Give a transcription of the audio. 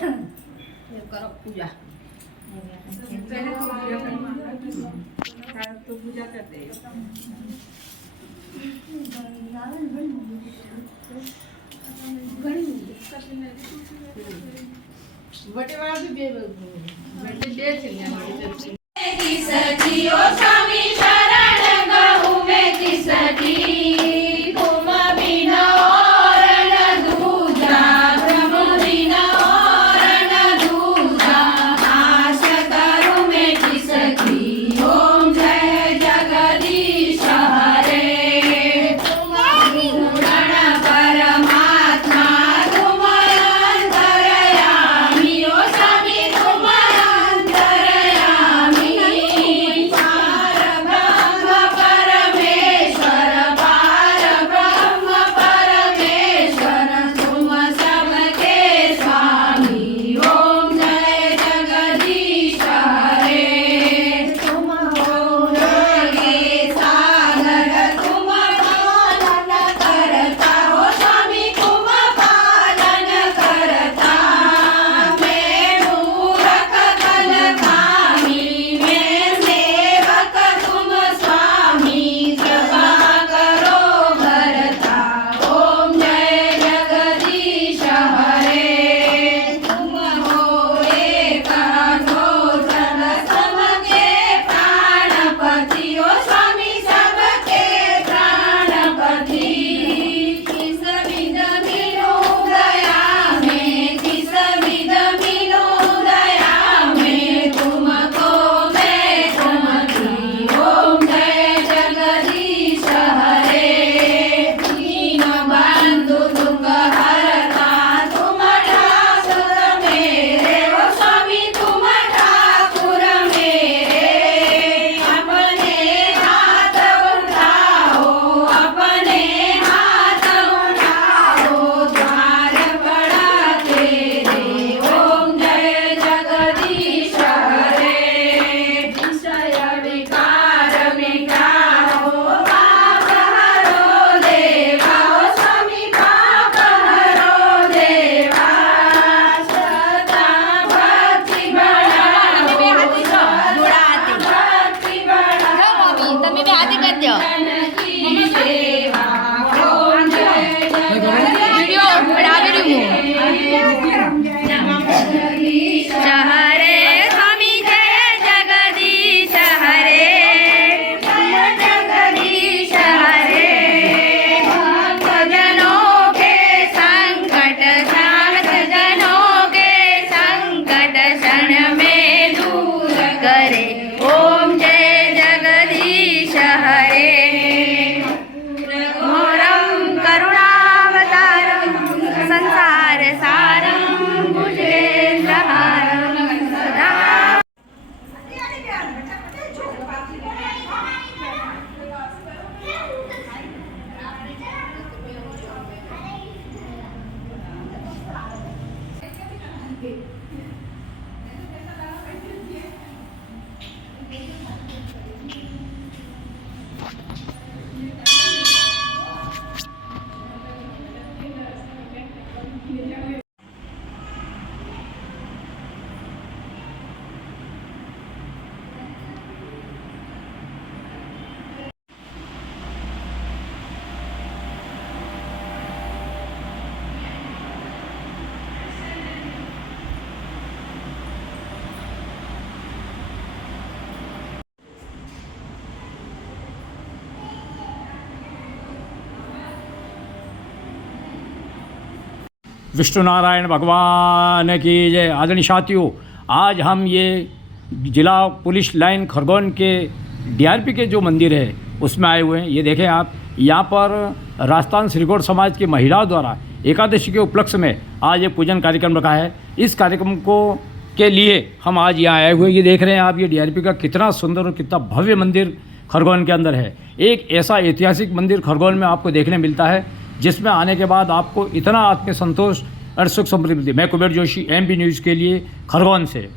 करो पूजा। तो पूजा करते हैं। बटे वाला भी बटे सखियो स्वामी शरण गहु में तिसठी तुम बिना और न दूजा ब्रह्म बिना और न दूजा आश करु में तिसठी ओम जय जगदीश हरे तुम गुण परमात्मा तुम अंतरयामी ओ स्वामी तुम अंतरयामी पार ब्रह्म परमेश्वर तुम सबके स्वामी ओम जय जगदीश हरे तुम हो योगी सागर तुम पालन करता हो स्वामी तुम पालन करता मैं मूरख कलकामी मैं सेवक तुम स्वामी कृपा करो भरता ओम जय जगदीश हरे तुम हो एक अघोषण सबके प्राणपति ओ स्वामी सबके प्राणपति किस विध मिलो दया में किस विध मिलो दया में तुमको मैं तुमकी ओम जय जगदीश हरे दीन बंधु दुख हरता तुम ठाकुर मेरे ओ स्वामी तुम ठाकुर मेरे अपने हाथ उठाओ अपने हाथ उठाओ द्वार बड़ा तेरे ओम जय जगदीश हरे विषय विकार मिटाओ पाप हरो देवा ओ स्वामी पाप हरो देवा श्रद्धा भक्ति बढ़ाओ भक्ति बढ़ाओ તમે બે હાથી કરી દો की सेवा ओम जय વિડિયો બનાવી રહ્યું जगदीश हरे स्वामी जय जगदीश हरे जगदीश हरे भक्तजनों के संकट भक्तजनों के संकट क्षण में दूर करे ओम जय जगदीश हरे घोरं करुणावतारं संसार सारं भुजगेन्द्रहारं सदा विष्णु नारायण भगवान की जय। आदरणीय साथियों, आज हम ये जिला पुलिस लाइन खरगोन के डीआरपी के जो मंदिर है उसमें आए हुए हैं। ये देखें आप, यहाँ पर राजस्थान श्रीगौड़ समाज की महिलाओं द्वारा एकादशी के उपलक्ष्य में आज ये पूजन कार्यक्रम रखा है। इस कार्यक्रम को के लिए हम आज यहाँ आए हुए। ये देख रहे हैं आप, ये डीआरपी का कितना सुंदर और कितना भव्य मंदिर खरगोन के अंदर है। एक ऐसा ऐतिहासिक मंदिर खरगोन में आपको देखने मिलता है जिसमें आने के बाद आपको इतना आत्मसंतोष और सुख समृद्धि मिलती है। मैं कुबेर जोशी, एमपी न्यूज़ के लिए खरगोन से।